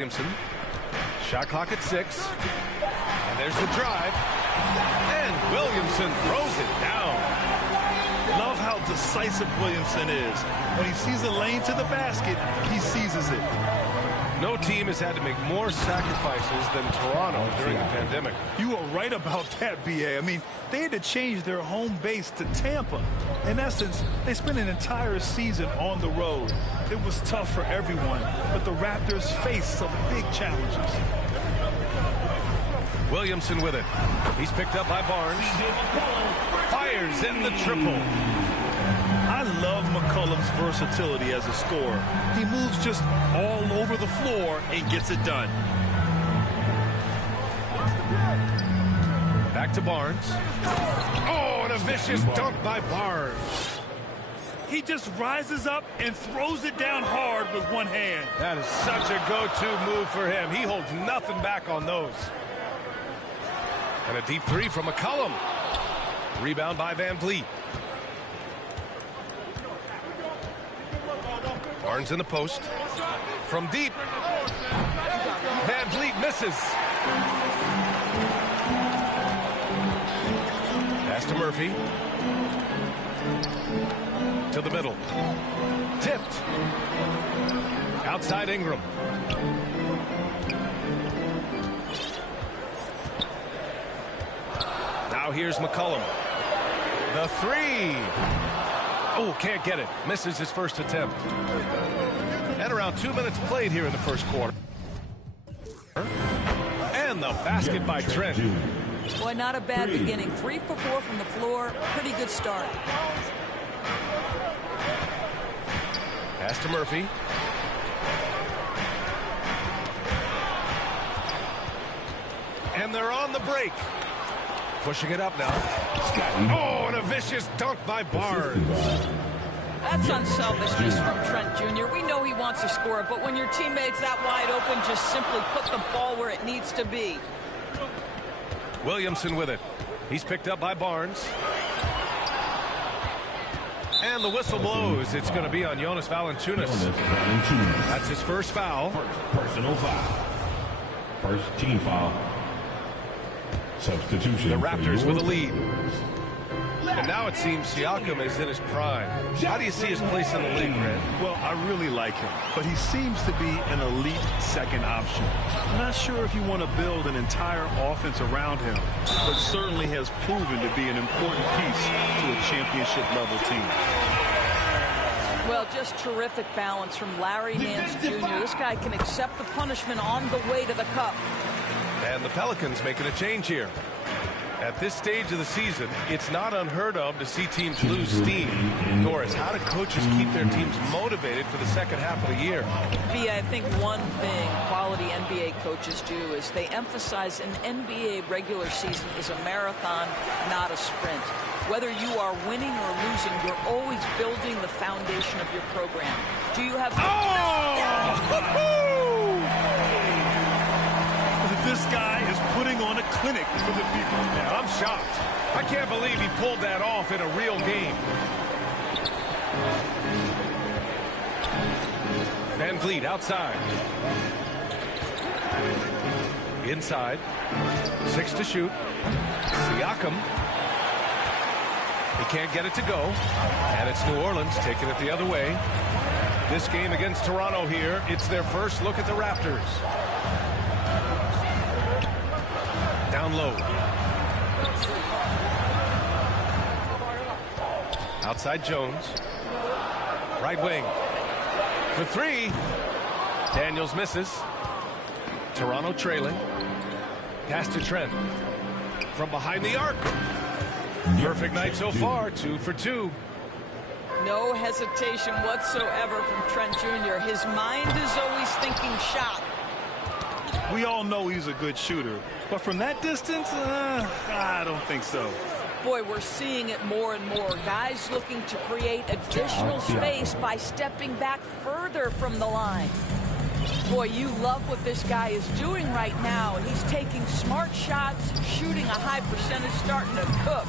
Williamson. Shot clock at 6. And there's the drive. And Williamson throws it down. Love how decisive Williamson is. When he sees a lane to the basket, he seizes it. No team has had to make more sacrifices than Toronto during the pandemic. You are right about that, B.A. I mean, they had to change their home base to Tampa. In essence, they spent an entire season on the road. It was tough for everyone, but the Raptors faced some big challenges. Williamson with it. He's picked up by Barnes. Fires in the triple. I love McCollum's versatility as a scorer. He moves just all over the floor and gets it done. Back to Barnes. Oh, and a vicious dunk by Barnes. He just rises up and throws it down hard with one hand. That is such a go-to move for him. He holds nothing back on those. And a deep three from McCollum. Rebound by Van Vliet. Barnes in the post. From deep. Van Vliet misses. Pass to Murphy. To the middle. Tipped. Outside Ingram. Now here's McCollum. The three. Oh, can't get it. Misses his first attempt. And around 2 minutes played here in the first quarter. And the basket by Trent. Boy, not a bad beginning. 3 for 4 from the floor. Pretty good start. Pass to Murphy. And they're on the break. Pushing it up now. Oh, and a vicious dunk by Barnes. That's unselfishness from Trent Jr. We know he wants to score, but when your teammate's that wide open, just simply put the ball where it needs to be. Williamson with it. He's picked up by Barnes. And the whistle blows. It's going to be on Jonas Valanciunas. That's his first foul. Personal foul. First team foul. Substitution. The Raptors with a lead. And now it seems Siakam is in his prime. How do you see his place in the league, Grant? Well, I really like him, but he seems to be an elite second option. I'm not sure if you want to build an entire offense around him, but certainly has proven to be an important piece to a championship-level team. Well, just terrific balance from Larry Nance Jr. This guy can accept the punishment on the way to the cup. And the Pelicans making a change here. At this stage of the season, it's not unheard of to see teams lose steam. Doris, how do coaches keep their teams motivated for the second half of the year? I think one thing quality NBA coaches do is they emphasize an NBA regular season is a marathon, not a sprint. Whether you are winning or losing, you're always building the foundation of your program. Do you have... This guy is putting on a clinic for the people. Yeah, I'm shocked. I can't believe he pulled that off in a real game. Van Vliet outside. Inside. 6 to shoot. Siakam. He can't get it to go. And it's New Orleans taking it the other way. This game against Toronto here, it's their first look at the Raptors. Down low. Outside Jones. Right wing. For 3. Daniels misses. Toronto trailing. Pass to Trent. From behind the arc. Perfect night so far. 2 for 2. No hesitation whatsoever from Trent Jr. His mind is always thinking shot. We all know he's a good shooter, but from that distance, I don't think so. Boy, we're seeing it more and more. Guys looking to create additional space by stepping back further from the line. Boy, you love what this guy is doing right now. He's taking smart shots, shooting a high percentage, starting to cook.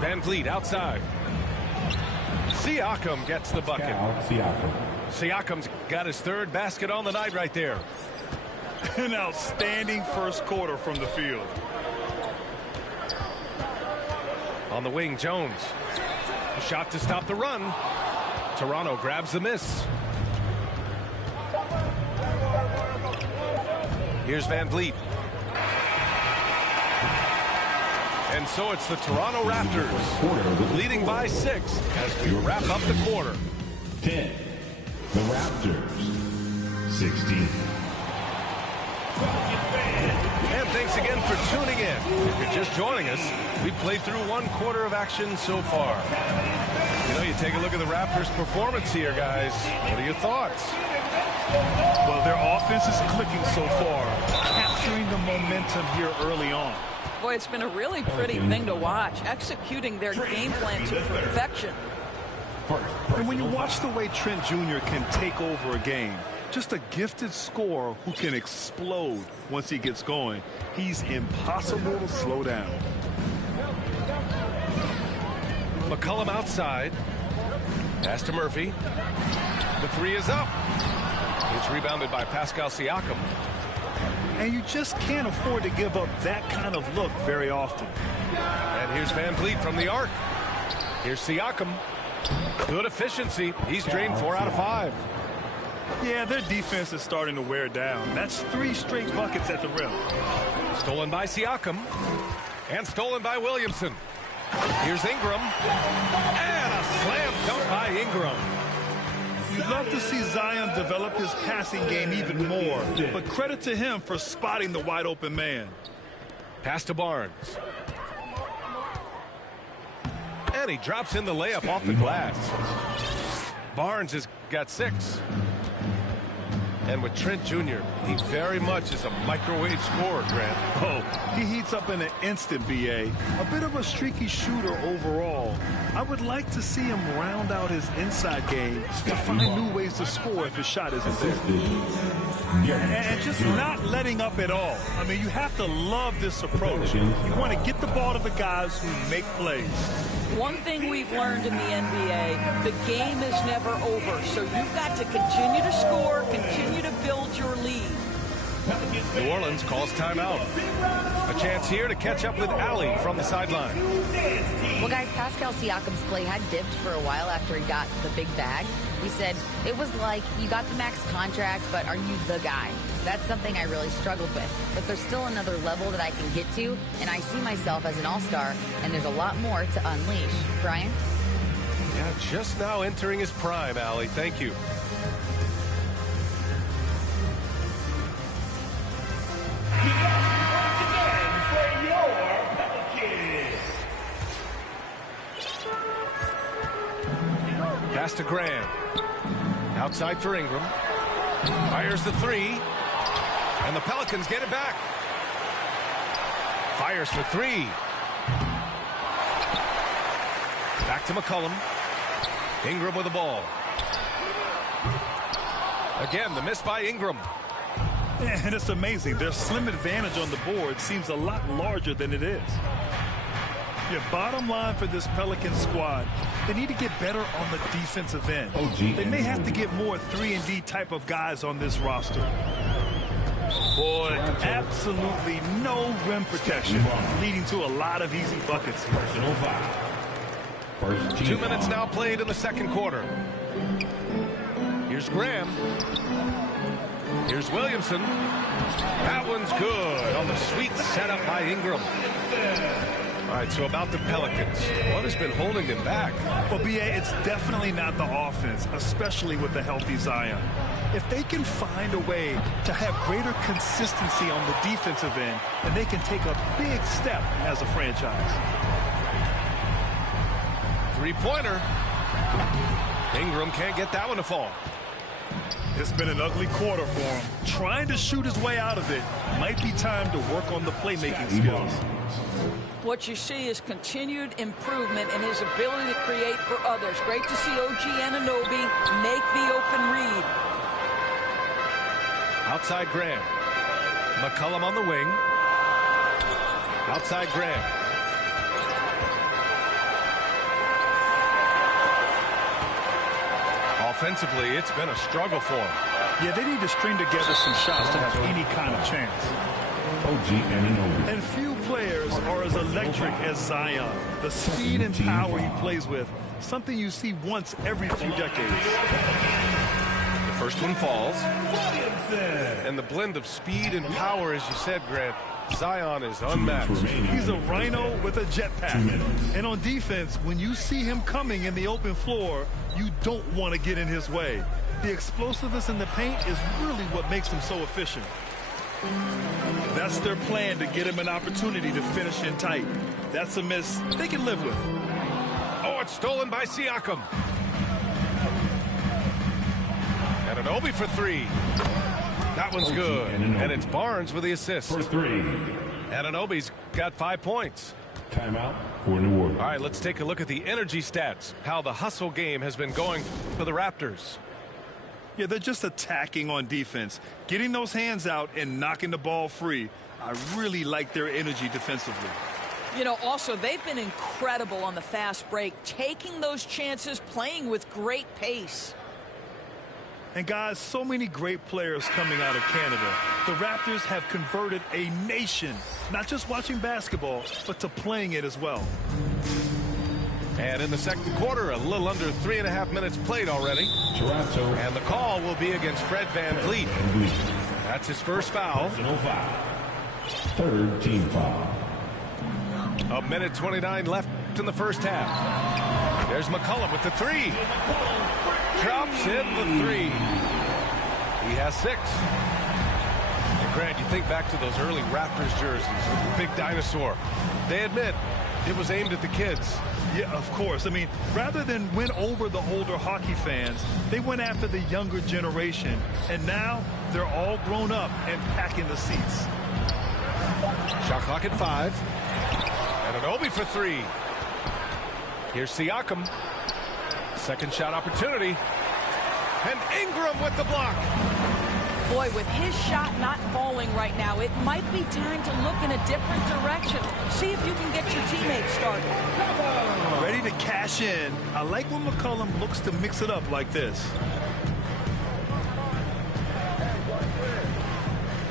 Van Vliet outside. Siakam gets the bucket. Siakam. Siakam's got his third basket on the night right there. An outstanding first quarter from the field. On the wing, Jones. A shot to stop the run. Toronto grabs the miss. Here's Van Vliet. And so it's the Toronto Raptors leading by 6 as we wrap up the quarter. 10. The Raptors. 16. And thanks again for tuning in. If you're just joining us, we played through one quarter of action so far. You know, you take a look at the Raptors' performance here, guys. What are your thoughts? Well, their offense is clicking so far, capturing the momentum here early on. Boy, it's been a really pretty thing to watch, executing their game plan to perfection. And when you watch the way Trent Jr. can take over a game, just a gifted scorer who can explode once he gets going, he's impossible to slow down. McCollum outside. Pass to Murphy. The three is up. It's rebounded by Pascal Siakam. And you just can't afford to give up that kind of look very often. And here's Van Vliet from the arc. Here's Siakam. Good efficiency. He's drained 4 out of 5. Yeah, their defense is starting to wear down. That's 3 straight buckets at the rim. Stolen by Siakam. And stolen by Williamson. Here's Ingram. And a slam dunk by Ingram. You'd love to see Zion develop his passing game even more, but credit to him for spotting the wide open man. Pass to Barnes. And he drops in the layup off the glass. Barnes has got 6. And with Trent Jr., he very much is a microwave scorer, Grant. Oh, he heats up in an instant, B.A. A bit of a streaky shooter overall. I would like to see him round out his inside game to find new ways to score if his shot isn't there. And just not letting up at all. I mean, you have to love this approach. You want to get the ball to the guys who make plays. One thing we've learned in the NBA, the game is never over. So you've got to continue to score, continue to build your lead. New Orleans calls timeout. A chance here to catch up with Allie from the sideline. Well, guys, Pascal Siakam's play had dipped for a while after he got the big bag. We said it was like you got the max contract, but are you the guy? That's something I really struggled with. But there's still another level that I can get to, and I see myself as an all-star, and there's a lot more to unleash. Brian? Yeah, just now entering his prime, Allie. Thank you. Pass to Graham. Outside for Ingram. Fires the 3. And the Pelicans get it back. Fires for 3. Back to McCollum. Ingram with the ball. Again, the miss by Ingram. And it's amazing. Their slim advantage on the board seems a lot larger than it is. Your bottom line for this Pelican squad, they need to get better on the defensive end. They may have to get more 3-and-D type of guys on this roster. Boy, absolutely no rim protection, leading to a lot of easy buckets. Personal foul. 2 minutes now played in the second quarter. Here's Graham. Here's Williamson. That one's good on the sweet setup by Ingram. All right, so about the Pelicans. What has been holding them back? Well, B.A., it's definitely not the offense, especially with the healthy Zion. If they can find a way to have greater consistency on the defensive end, then they can take a big step as a franchise. Three-pointer. Ingram can't get that one to fall. It's been an ugly quarter for him. Trying to shoot his way out of it. Might be time to work on the playmaking skills. What you see is continued improvement in his ability to create for others. Great to see OG Anunoby make the open read. Outside Graham. McCollum on the wing. Outside Graham. offensively, it's been a struggle for them. Yeah, they need to string together some shots to have any kind of chance. OG Anunoby. And few players are as electric as Zion. The speed and power he plays with, something you see once every few decades. The first one falls. And the blend of speed and power, as you said, Grant, Zion is unmatched. He's a rhino with a jetpack. And on defense, when you see him coming in the open floor, you don't want to get in his way. The explosiveness in the paint is really what makes him so efficient. That's their plan, to get him an opportunity to finish in tight. That's a miss they can live with. Oh, it's stolen by Siakam. Anunoby for three. That one's good. And it's Barnes with the assist. For three. Anunoby's got 5 points. Timeout for New Orleans. All right, let's take a look at the energy stats, how the hustle game has been going for the Raptors. Yeah, they're just attacking on defense, getting those hands out and knocking the ball free. I really like their energy defensively. You know, also, they've been incredible on the fast break, taking those chances, playing with great pace. And guys, so many great players coming out of Canada. The Raptors have converted a nation, not just watching basketball, but to playing it as well. And in the second quarter, a little under 3.5 minutes played already. Toronto. And the call will be against Fred VanVleet. That's his first foul. Third team foul. A minute 29 left in the first half. There's McCollum with the three. Drops in the three. He has 6. And Grant, you think back to those early Raptors jerseys, big dinosaur. They admit it was aimed at the kids. Yeah, of course. I mean, rather than win over the older hockey fans, they went after the younger generation. And now they're all grown up and packing the seats. Shot clock at 5. Anunoby for 3. Here's Siakam. Second shot opportunity. And Ingram with the block. Boy, with his shot not falling right now, it might be time to look in a different direction. See if you can get your teammates started. Ready to cash in. I like when McCollum looks to mix it up like this.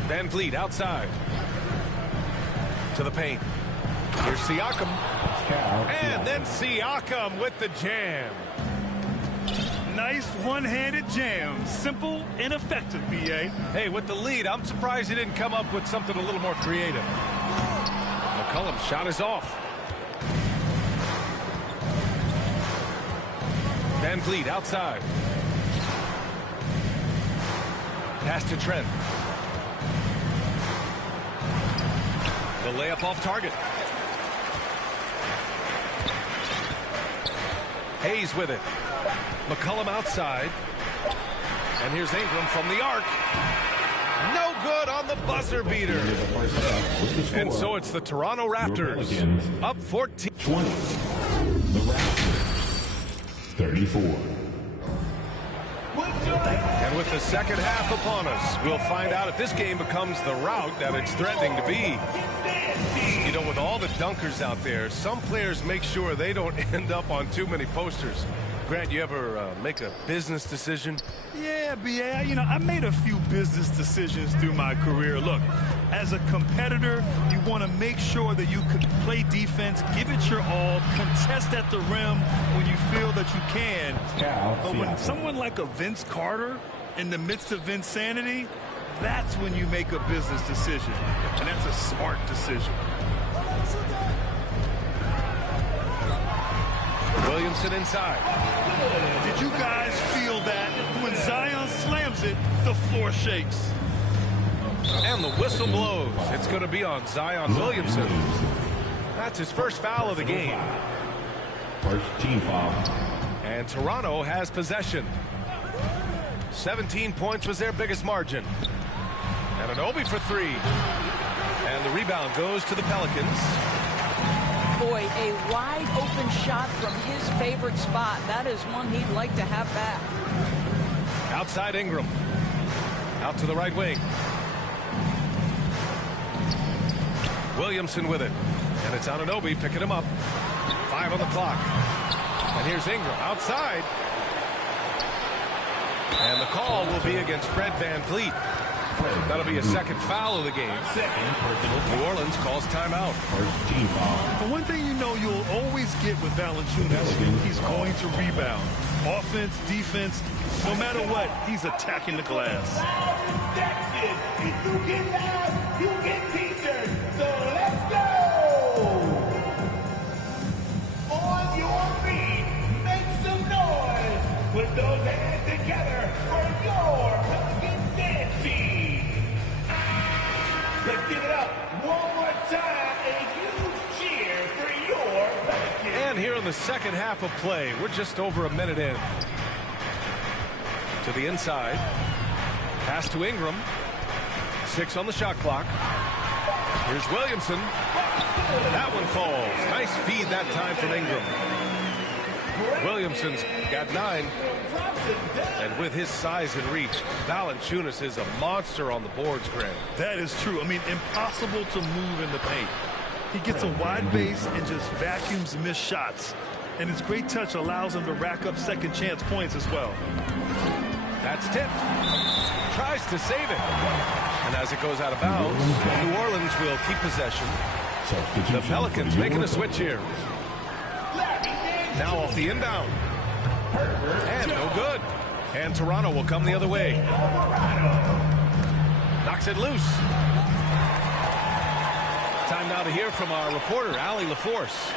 VanVleet outside. To the paint. Here's Siakam. And then Siakam with the jam. Nice one-handed jam. Simple and effective, B.A. Hey, with the lead, I'm surprised he didn't come up with something a little more creative. McCollum's shot is off. VanVleet outside. Pass to Trent. The layup off target. Hayes with it. McCollum outside. And here's Ingram from the arc. No good on the buzzer beater. And so it's the Toronto Raptors up 14. 20. The Raptors. 34. And with the second half upon us, we'll find out if this game becomes the route that it's threatening to be. You know, with all the dunkers out there, some players make sure they don't end up on too many posters. Grant, you ever make a business decision? Yeah, B.A., you know, I made a few business decisions through my career. Look, as a competitor, you want to make sure that you can play defense, give it your all, contest at the rim when you feel that you can. But when someone like a Vince Carter in the midst of insanity, that's when you make a business decision. And that's a smart decision. Williamson inside. Did you guys feel that? When Zion slams it, the floor shakes. And the whistle blows. It's going to be on Zion Williamson. That's his first foul of the game. First team foul. And Toronto has possession. 17 points was their biggest margin. Anunoby for 3. And the rebound goes to the Pelicans. Boy, a wide open shot from his favorite spot. That is one he'd like to have back. Outside Ingram. Out to the right wing. Williamson with it. And it's Anunoby picking him up. 5 on the clock. And here's Ingram outside. And the call will be against Fred VanVleet. That'll be a second foul of the game. New Orleans calls timeout. First team foul. The one thing you know you'll always get with Valanciunas, he's going to rebound. Offense, defense, no matter what, he's attacking the glass. If you get loud, you get teachers. So let's go. On your feet, make some noise. Put those hands together for your Pelicans dance team. Let's give it up one more time. A huge cheer for your Pelicans. And here in the second half of play, we're just over a minute in. To the inside. Pass to Ingram. 6 on the shot clock. Here's Williamson. That one falls. Nice feed that time from Ingram. Williamson's got 9. And with his size and reach, Valanciunas is a monster on the boards, Grant. That is true. I mean, impossible to move in the paint. He gets a wide base and just vacuums missed shots. And his great touch allows him to rack up second chance points as well. That's tipped. Tries to save it. And as it goes out of bounds, New Orleans will keep possession. The Pelicans making a switch here. Now off the inbound. And no good. And Toronto will come the other way. Knocks it loose. Time now to hear from our reporter, Allie LaForce.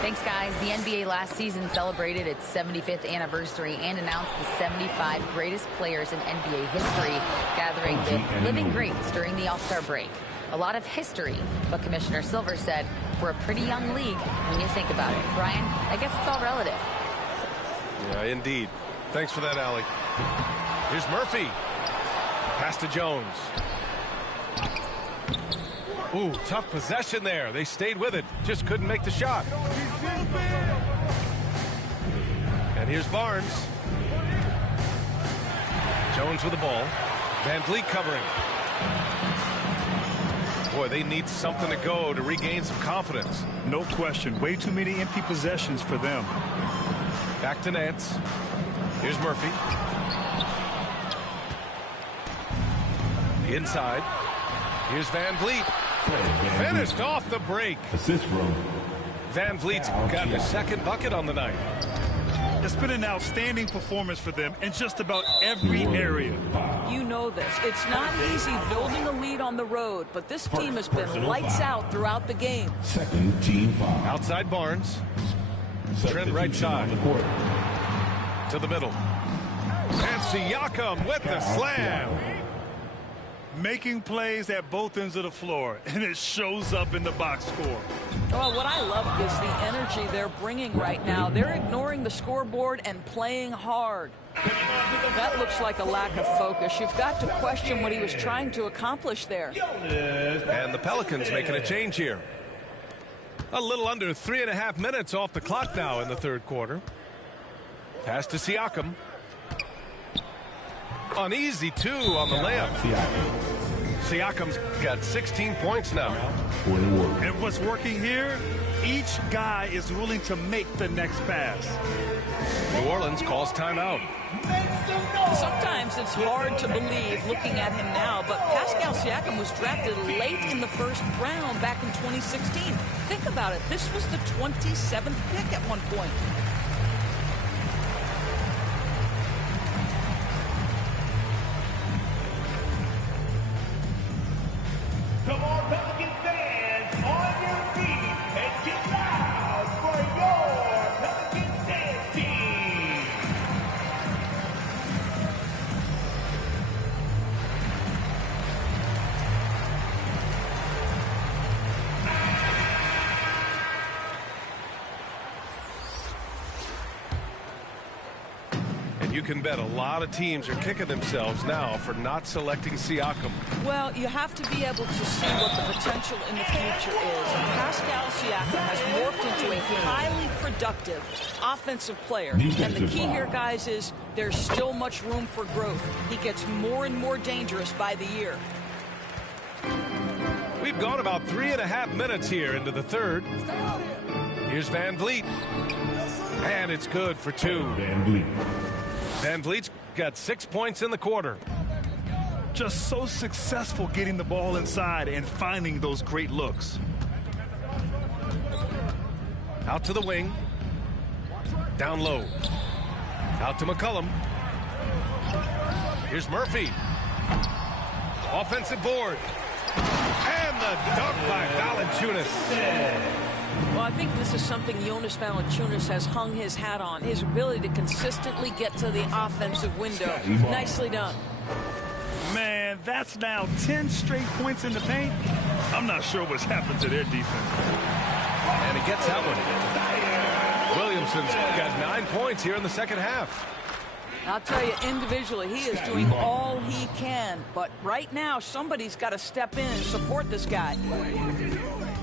Thanks, guys. The NBA last season celebrated its 75th anniversary and announced the 75 greatest players in NBA history, gathering the living greats during the All-Star break. A lot of history, but Commissioner Silver said, we're a pretty young league when you think about it. Brian, I guess it's all relative. Yeah, indeed. Thanks for that, Allie. Here's Murphy. Pass to Jones. Ooh, tough possession there. They stayed with it. Just couldn't make the shot. And here's Barnes. Jones with the ball. VanVleet covering. Boy, they need something to go to regain some confidence. No question. Way too many empty possessions for them. Back to Nance. Here's Murphy. Inside. Here's VanVleet. Finished off the break. Assist from VanVleet's got his second bucket on the night. It's been an outstanding performance for them in just about every area. You know this. It's not easy building a lead on the road, but this team has been lights out throughout the game. Second team foul. Outside Barnes. Trent right side. To the middle. And Siakam with the slam. Making plays at both ends of the floor, and it shows up in the box score. Well, what I love is the energy they're bringing right now. They're ignoring the scoreboard and playing hard. That looks like a lack of focus. You've got to question what he was trying to accomplish there. And the Pelicans making a change here. A little under 3.5 minutes off the clock now in the third quarter. Pass to Siakam. An easy 2 on the layup. Siakam's got 16 points now. And what's working here, each guy is willing to make the next pass. New Orleans calls timeout. Sometimes it's hard to believe looking at him now, but Pascal Siakam was drafted late in the first round back in 2016. Think about it. This was the 27th pick at one point. Come on, Pelican fans, on your feet and get loud for your Pelicans dance team. And you can bet a lot of teams are kicking themselves now for not selecting Siakam. Well, you have to be able to see what the potential in the future is. And Pascal Siakam has morphed into a highly productive offensive player. And the key here, guys, is there's still much room for growth. He gets more and more dangerous by the year. We've gone about 3.5 minutes here into the third. Here's VanVleet. And it's good for 2. VanVleet. Van Vliet's got 6 points in the quarter. Just so successful getting the ball inside and finding those great looks. Out to the wing. Down low. Out to McCollum. Here's Murphy. Offensive board. And the dunk by Valanciunas. Well, I think this is something Jonas Valanciunas has hung his hat on. His ability to consistently get to the offensive window. Nicely done. Man, that's now 10 straight points in the paint. I'm not sure what's happened to their defense. And he gets that one. Williamson's got 9 points here in the second half. I'll tell you, individually, he is doing all he can. But right now, somebody's got to step in and support this guy.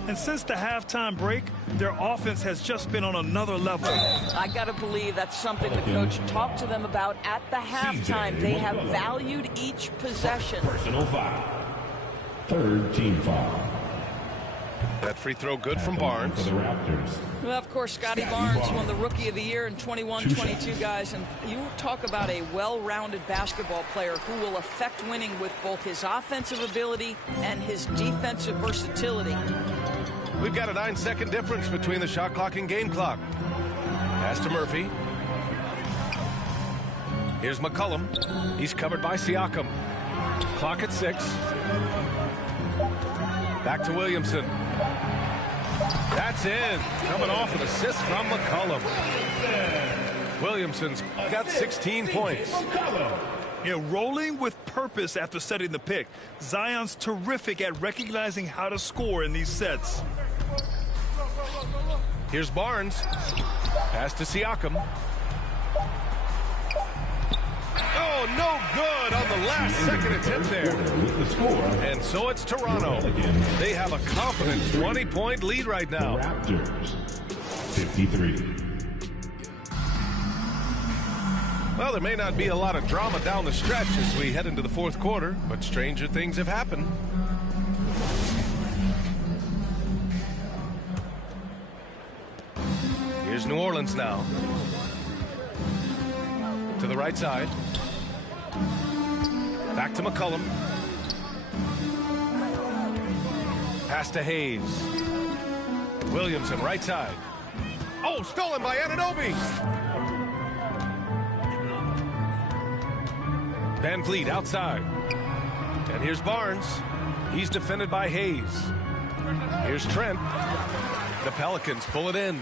And since the halftime break, their offense has just been on another level. I got to believe that's something the coach talked to them about at the halftime. They have valued each possession. Personal foul. Third team foul. That free throw good from Barnes. For the Raptors. Well, of course, Scotty Barnes won the Rookie of the Year in 21-22, guys. And you talk about a well-rounded basketball player who will affect winning with both his offensive ability and his defensive versatility. We've got a 9-second difference between the shot clock and game clock. Pass to Murphy. Here's McCollum. He's covered by Siakam. Clock at 6. Back to Williamson. That's in. Coming off an assist from McCollum. Williamson's got 16 points. Yeah, rolling with purpose after setting the pick. Zion's terrific at recognizing how to score in these sets. Here's Barnes. Pass to Siakam. Oh, no good on the last second attempt there. And so it's Toronto. They have a confident 20-point lead right now. Raptors, 53. Well, there may not be a lot of drama down the stretch as we head into the fourth quarter, but stranger things have happened. Here's New Orleans now. To the right side. Back to McCollum. Pass to Hayes. Williamson, right side. Oh, stolen by Anunoby. Van Vliet outside. And here's Barnes. He's defended by Hayes. Here's Trent. The Pelicans pull it in.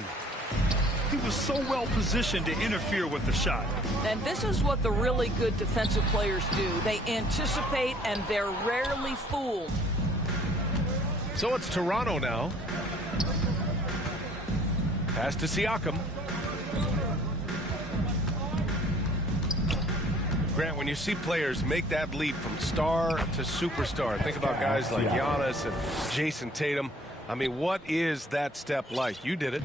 He was so well positioned to interfere with the shot. And this is what the really good defensive players do. They anticipate and they're rarely fooled. So it's Toronto now. Pass to Siakam. Grant, when you see players make that leap from star to superstar, think about guys like Giannis and Jason Tatum. I mean, what is that step like? You did it.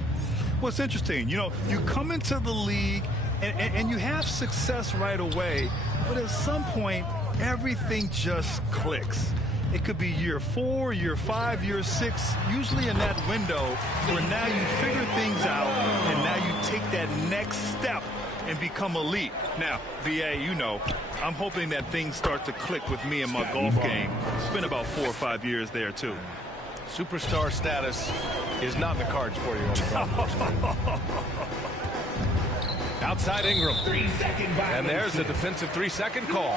Well, it's interesting. You know, you come into the league and you have success right away, but at some point, everything just clicks. It could be year 4, year 5, year 6, usually in that window where now you figure things out and now you take that next step and become elite. Now, BA, you know, I'm hoping that things start to click with me in my golf game. It's been about 4 or 5 years there, too. Superstar status is not in the cards for you. Outside Ingram. And there's the defensive 3-second call.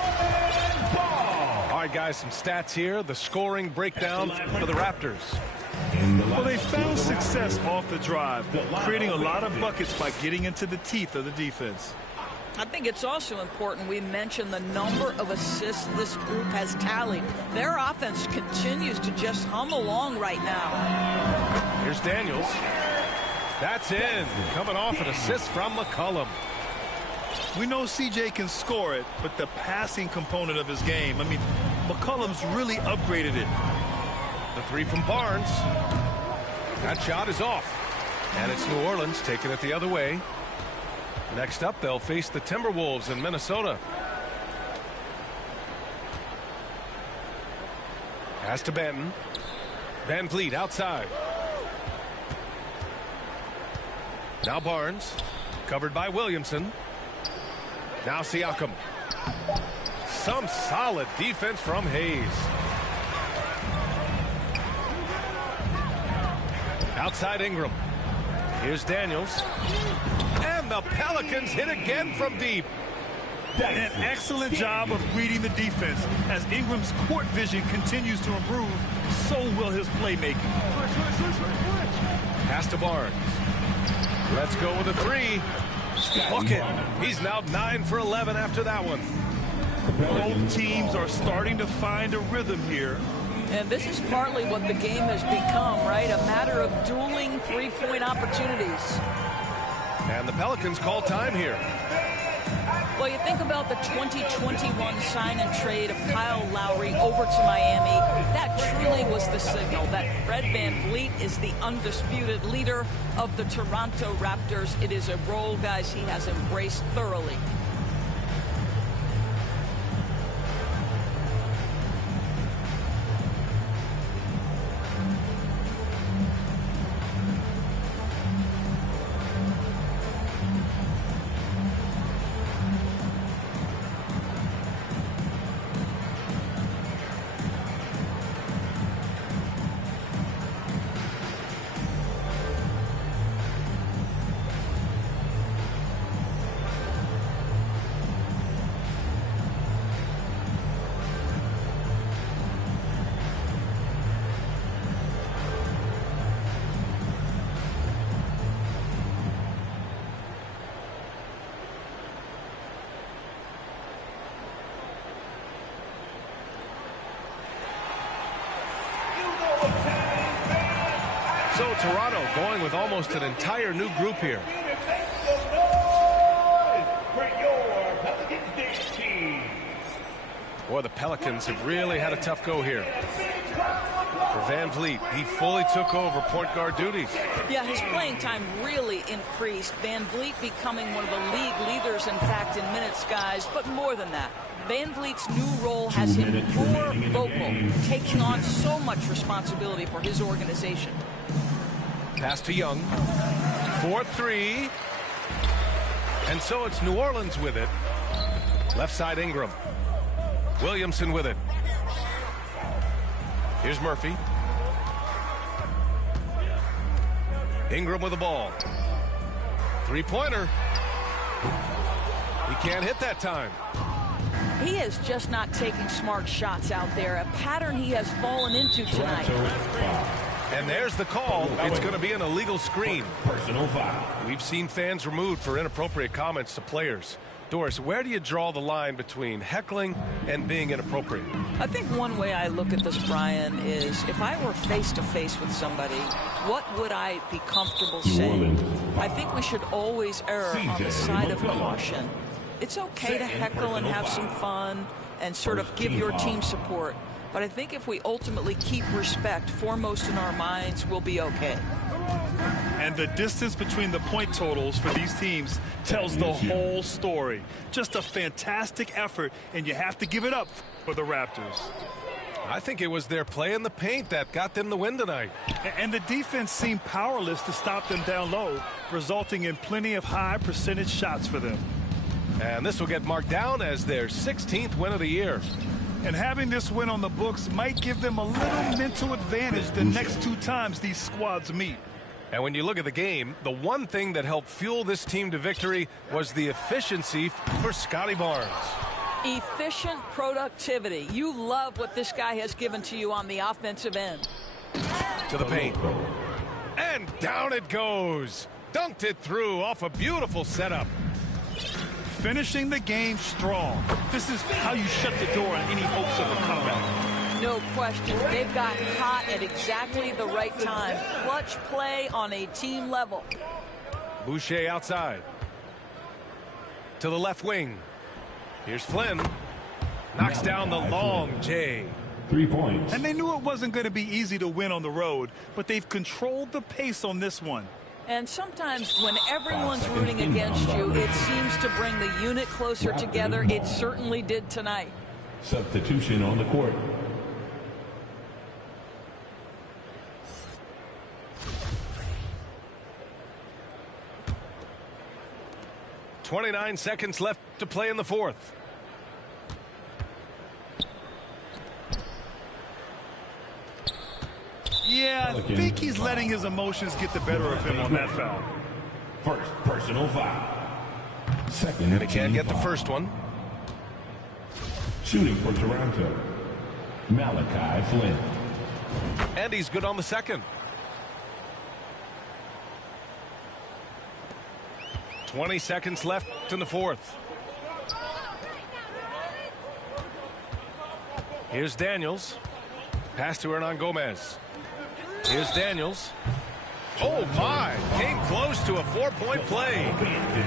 All right, guys, some stats here. The scoring breakdown for the Raptors. Well, they found success off the drive, creating a lot of buckets by getting into the teeth of the defense. I think it's also important we mention the number of assists this group has tallied. Their offense continues to just hum along right now. Here's Daniels. That's in. Coming off an assist from McCollum. We know CJ can score it, but the passing component of his game, I mean, McCollum's really upgraded it. The three from Barnes. That shot is off. And it's New Orleans taking it the other way. Next up, they'll face the Timberwolves in Minnesota. Pass to Benton. Van Vliet outside. Now Barnes, covered by Williamson. Now Siakam. Some solid defense from Hayes. Outside Ingram. Here's Daniels. And the Pelicans hit again from deep. An excellent job of reading the defense. As Ingram's court vision continues to improve, so will his playmaking. Pass to Barnes. Let's go with a three. Bucket. He's now 9 for 11 after that one. Both teams are starting to find a rhythm here. And this is partly what the game has become, right? A matter of dueling three-point opportunities. And the Pelicans call time here. Well, you think about the 2021 sign and trade of Kyle Lowry over to Miami. That truly was the signal that Fred VanVleet is the undisputed leader of the Toronto Raptors. It is a role, guys, he has embraced thoroughly. So Toronto going with almost an entire new group here. Boy, the Pelicans have really had a tough go here. For VanVleet, he fully took over point guard duties. Yeah, his playing time really increased. VanVleet becoming one of the league leaders, in fact, in minutes, guys. But more than that, VanVleet's new role has him more vocal, taking on so much responsibility for his organization. Pass to Young. 4-3. And so it's New Orleans with it. Left side Ingram. Williamson with it. Here's Murphy. Ingram with the ball. Three-pointer. He can't hit that time. He is just not taking smart shots out there, a pattern he has fallen into tonight. And there's the call. It's going to be an illegal screen. Personal foul. We've seen fans removed for inappropriate comments to players. Doris, where do you draw the line between heckling and being inappropriate? I think one way I look at this, Brian, is if I were face-to-face with somebody, what would I be comfortable saying? I think we should always err on the side of caution. It's okay to heckle and have some fun and sort of give your team support. But I think if we ultimately keep respect foremost in our minds, we'll be okay. And the distance between the point totals for these teams tells the whole story. Just a fantastic effort, and you have to give it up for the Raptors. I think it was their play in the paint that got them the win tonight. And the defense seemed powerless to stop them down low, resulting in plenty of high percentage shots for them. And this will get marked down as their 16th win of the year. And having this win on the books might give them a little mental advantage the next two times these squads meet. And when you look at the game, the one thing that helped fuel this team to victory was the efficiency for Scotty Barnes. Efficient productivity. You love what this guy has given to you on the offensive end. To the paint. And down it goes. Dunked it through off a beautiful setup. Finishing the game strong. This is how you shut the door on any hopes of a comeback. No question. They've gotten hot at exactly the right time. Clutch play on a team level. Boucher outside. To the left wing. Here's Flynn. Knocks down the long J. 3 points. And they knew it wasn't going to be easy to win on the road, but they've controlled the pace on this one. And sometimes when everyone's rooting against you, it seems to bring the unit closer together. It certainly did tonight. Substitution on the court. 29 seconds left to play in the fourth. Yeah, I think he's letting his emotions get the better of him on that foul. First personal foul. Second, And he can't get the foul. first one. Shooting for Toronto, Malachi Flynn. And he's good on the second. 20 seconds left in the fourth. Here's Daniels. Pass to Hernan Gomez. Here's Daniels. Oh, my. Came close to a 4-point play.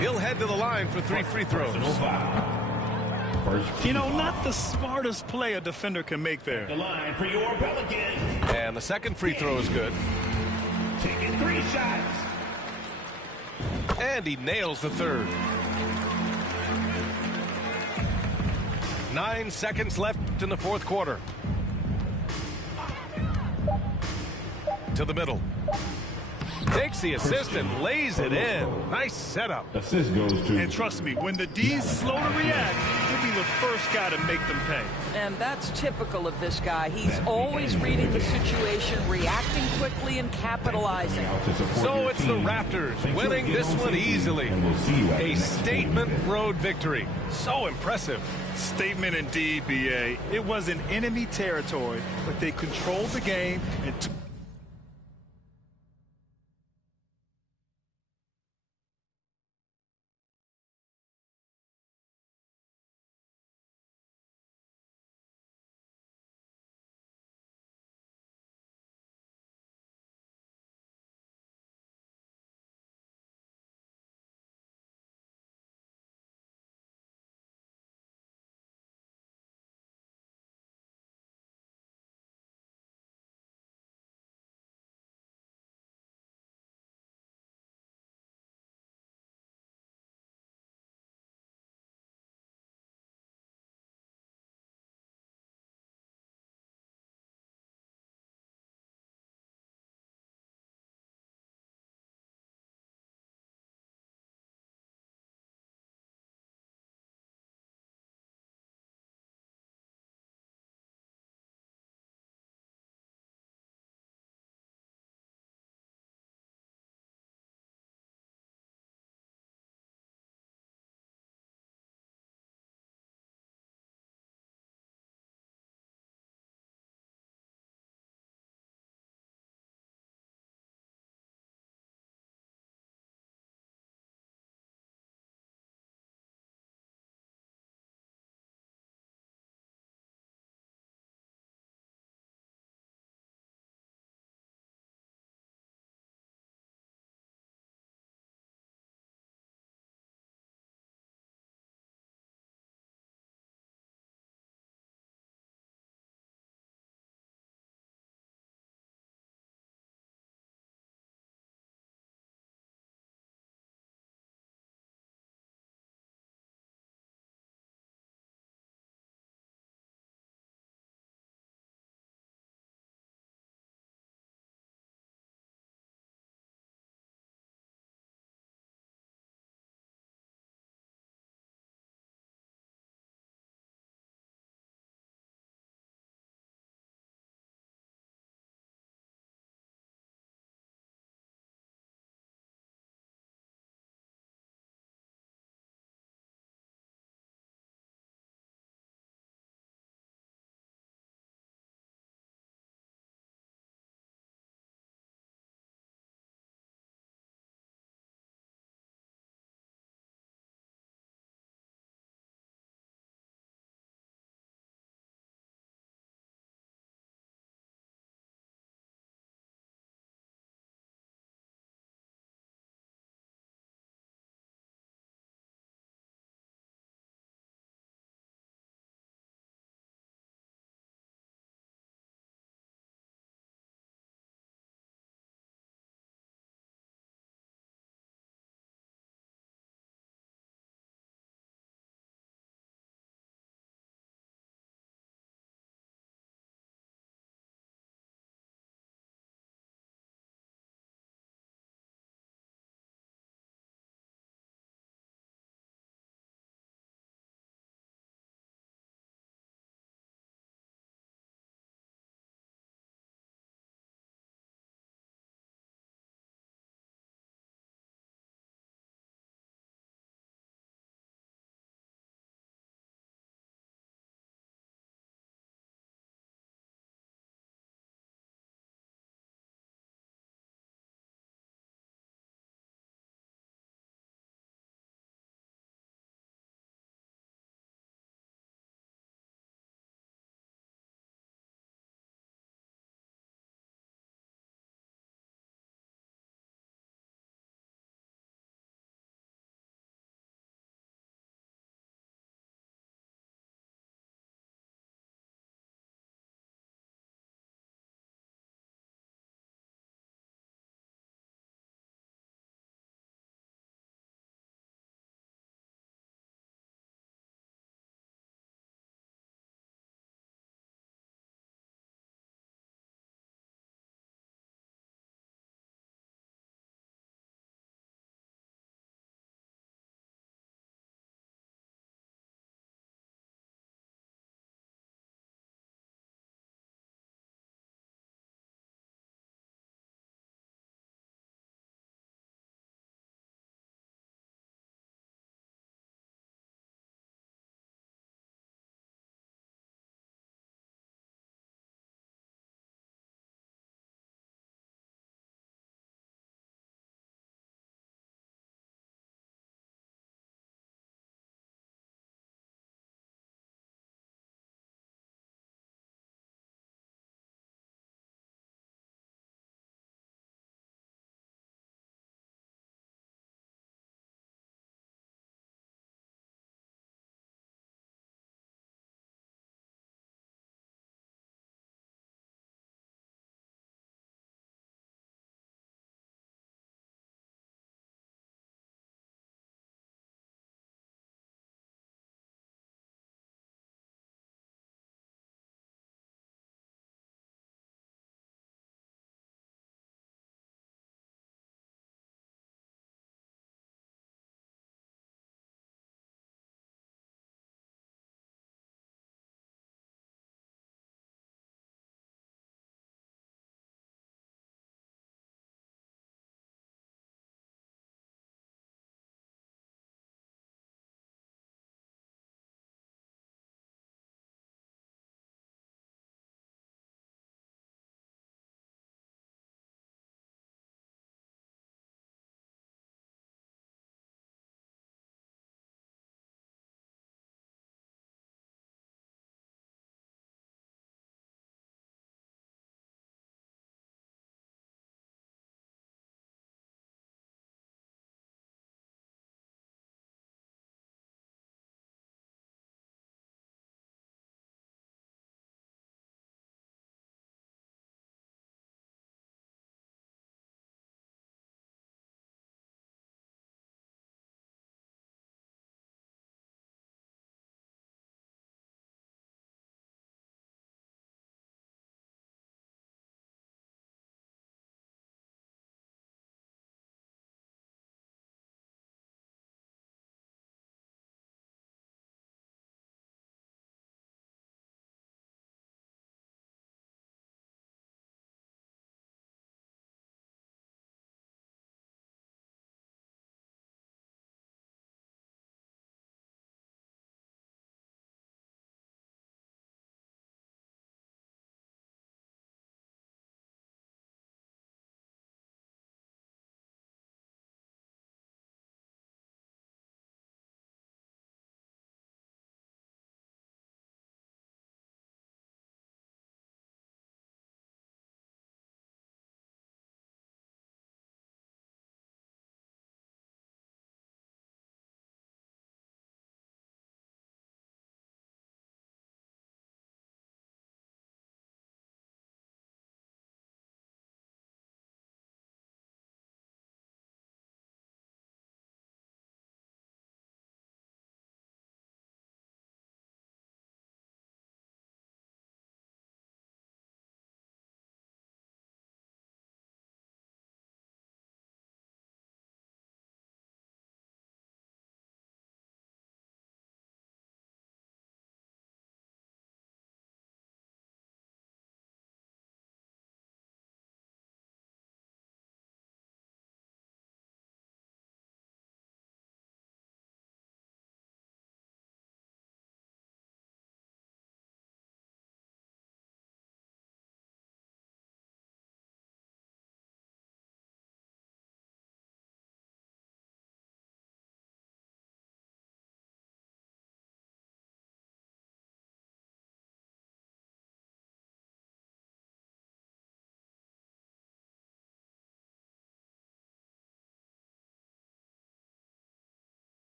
He'll head to the line for 3 free throws. Personal foul. First You know, foul. not the smartest play a defender can make there. The line for your Pelicans. And the second free throw is good. Taking 3 shots. And he nails the third. 9 seconds left in the fourth quarter. To the middle. Takes the assist and lays it in. Nice setup. Assist goes to. And trust me, when the D's slow to react, he'll be the first guy to make them pay. And that's typical of this guy. He's always reading the situation, reacting quickly, and capitalizing. So it's the Raptors winning this one easily. A statement road victory. So impressive. Statement indeed, B.A. It was in enemy territory, but they controlled the game and took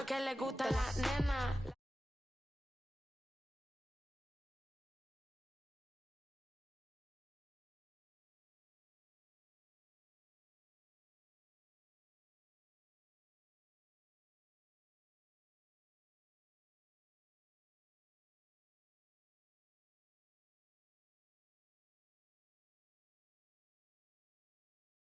lo que le gusta a la nena.